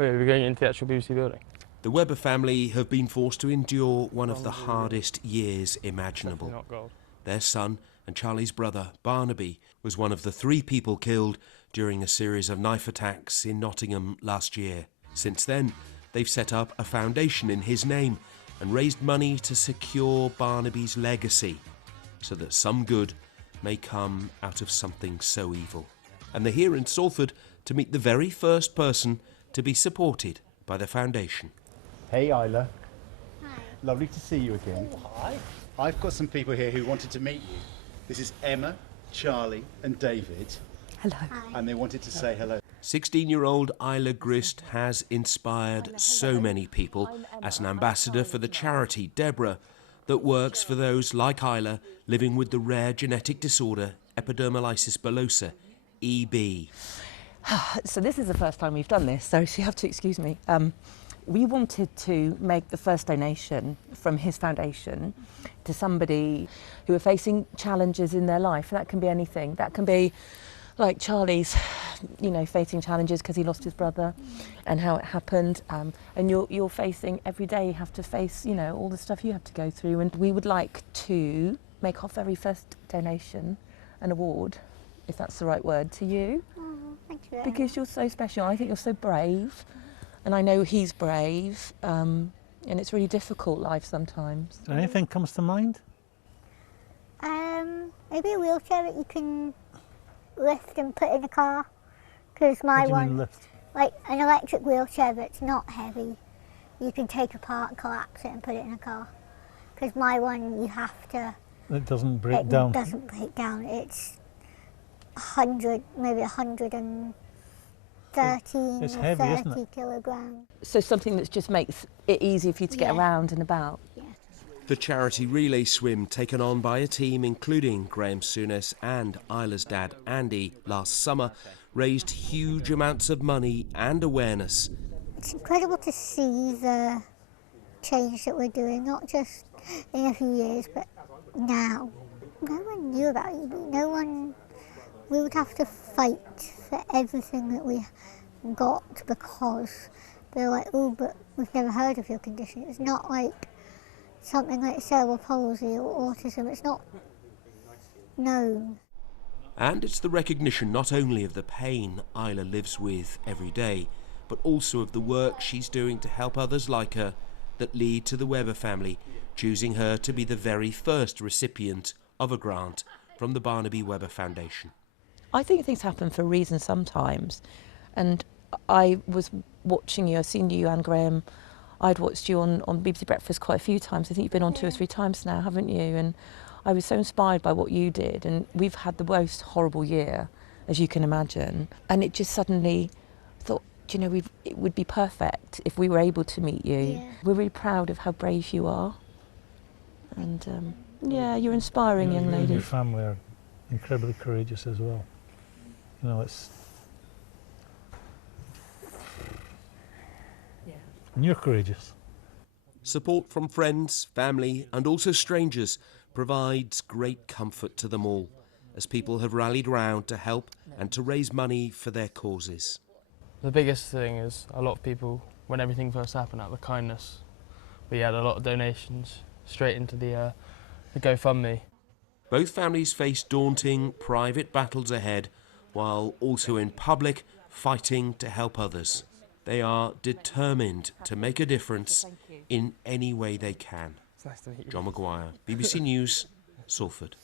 We're going into the actual BBC building. The Webber family have been forced to endure one of the hardest years imaginable. Not gold. Their son and Charlie's brother, Barnaby, was one of the 3 people killed during a series of knife attacks in Nottingham last year. Since then, they've set up a foundation in his name and raised money to secure Barnaby's legacy so that some good may come out of something so evil. And they're here in Salford to meet the very first person to be supported by the foundation. Hey Isla. Hi. Lovely to see you again. Oh, hi. I've got some people here who wanted to meet you. This is Emma, Charlie and David. Hello. Hi. And they wanted to say hello. 16-year-old Isla Grist has inspired so many people as an ambassador for the charity DEBRA that works for those like Isla living with the rare genetic disorder epidermolysis bullosa, EB. So this is the first time we've done this, so you have to excuse me. We wanted to make the first donation from his foundation to somebody who are facing challenges in their life. That can be anything. That can be like Charlie's, facing challenges because he lost his brother and how it happened. And you're facing every day, you have to face, all the stuff you have to go through. And we would like to make our very first donation, an award, if that's the right word, to you. Oh, thank you. Because you're so special. I think you're so brave. And I know he's brave. And it's really difficult life sometimes. Anything comes to mind? Maybe a wheelchair that you can lift and put in a car. Because my What do you one, mean lift? like an electric wheelchair that's not heavy, you can take apart, collapse it and put it in a car. Because my one, you have to. It doesn't break down. It doesn't break down. It's 100, maybe 113 It's or heavy, 30 isn't it? kilograms. So something that just makes it easy for you to get Yeah. around and about. Yes. The charity relay swim, taken on by a team including Graeme, Souness and Isla's dad Andy last summer, raised huge amounts of money and awareness. It's incredible to see the change that we're doing, not just in a few years, but now. No one knew about EB. No one. We would have to fight for everything that we got because they're like, oh, but we've never heard of your condition. It's not like something like cerebral palsy or autism. It's not known. And it's the recognition not only of the pain Isla lives with every day, but also of the work she's doing to help others like her that lead to the Webber family choosing her to be the very first recipient of a grant from the Barnaby Webber Foundation. I think things happen for a reason sometimes. And I was watching you, I've seen you and Graeme. I'd watched you on BBC Breakfast quite a few times. I think you've been on 2 or 3 times now, haven't you? And I was so inspired by what you did. And we've had the most horrible year, as you can imagine. And it just suddenly thought, it would be perfect if we were able to meet you. Yeah. We're really proud of how brave you are. And you're inspiring, young You and lady. your family are incredibly courageous as well. It's... Yeah. And you're courageous. Support from friends, family and also strangers provides great comfort to them all as people have rallied round to help and to raise money for their causes. The biggest thing is a lot of people, when everything first happened, out of kindness, we had a lot of donations straight into the GoFundMe. Both families face daunting private battles ahead while also in public fighting to help others. They are determined to make a difference in any way they can. It's nice to meet you. John Maguire, BBC News, Salford.